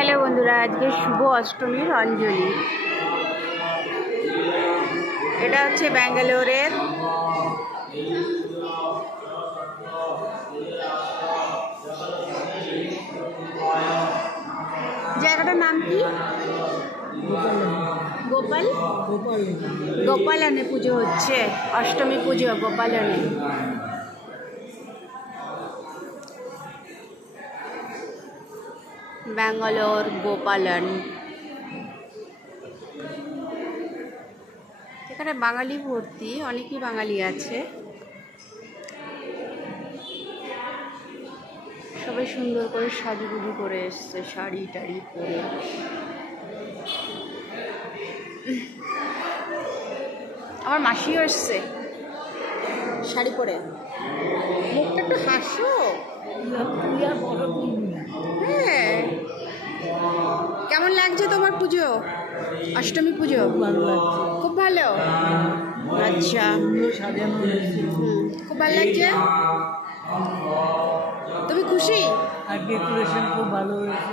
Hello বন্ধুরা, আজকে শুভ অষ্টমীর অঞ্জলি। এটা হচ্ছে ব্যাঙ্গালোরের জায়গাটার নাম কি? গোপালনে পুজো হচ্ছে, অষ্টমী পুজো গোপালনে। ব্যাঙ্গালোর গোপালন, এখানে বাঙালি ভর্তি, অনেকই বাঙালি আছে। সবাই সুন্দর করে সাজুগুজু করে এসছে, শাড়ি টাড়ি পরে। আমার মাসিও এসছে শাড়ি পরে। মুখটা একটু হাসো। হ্যাঁ, কেমন লাগছে তোমার পুজো, অষ্টমী পুজো? খুব ভালো। আচ্ছা, খুব ভালো লাগছে। তুমি খুশি? খুব ভালো হয়েছে।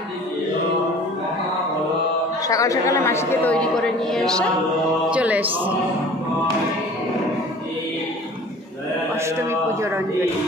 সকাল সকালে মাসিকে তৈরি করে নিয়ে এসে চলে এসছি অষ্টমী পুজোর অঞ্জলি।